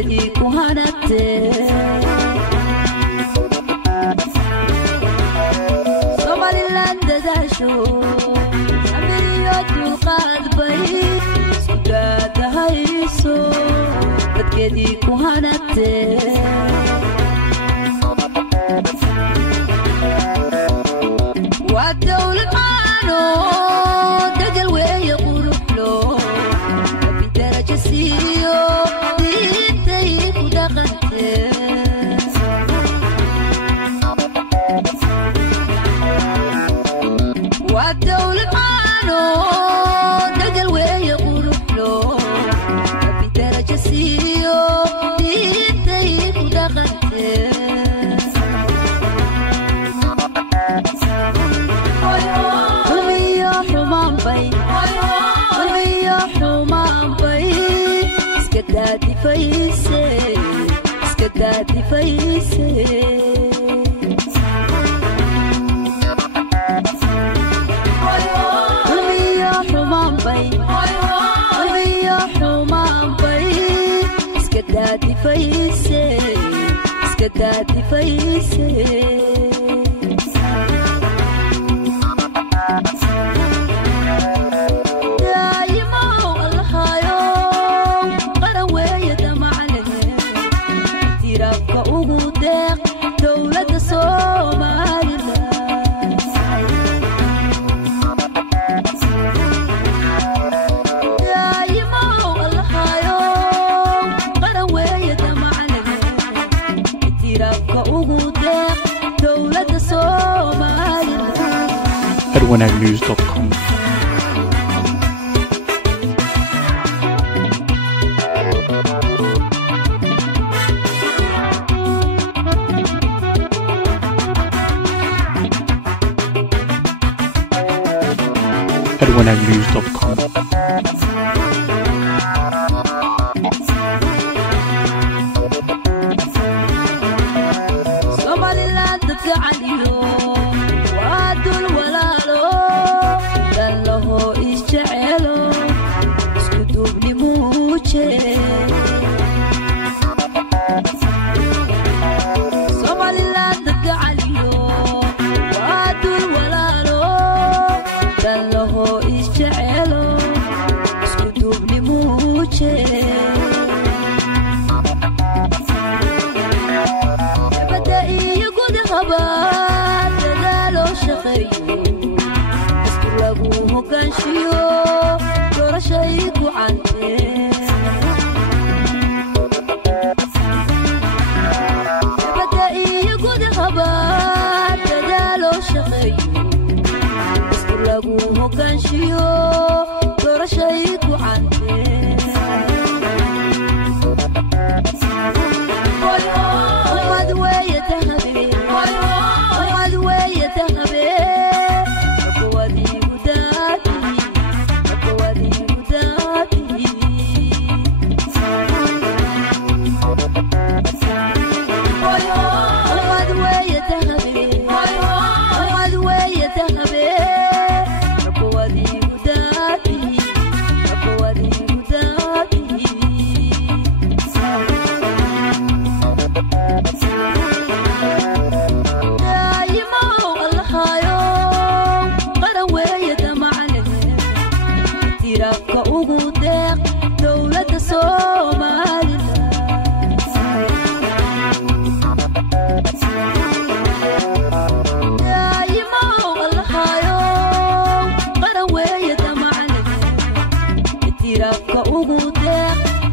dadkeedii ku hanatee Somaliland dadaasho samiriyo dulqaad bay sugadahayiso dadkeedii ku hanatee waa dawlad maano dagal weeye quruxlo bidaraja siiyo diintay ku dhaqantee waa dawlad maano dagal weeye quruxlo bidaraja siiyo diintay ku dhaqantee iskadaadi fayse kulmiyo xumaan bay iskadaadi fayse Edwinagnews.com. Edwinagnews.com. Somaliland dadkacaliyo waa dul walaalo dan laho isjecelo isku duubni muuje Somaliland dadkacaliyo waa dul walaalo dan laho isjecelo isku duubni muuje dadaalo shaqeeyo isku lagu hogaanshiyo doorashay ku cantee bada iyo gudahaba dadaalo shaqeeyo isku lagu hogaanshiyo doorashay ku cantee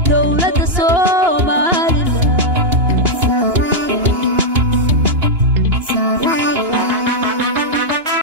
دولة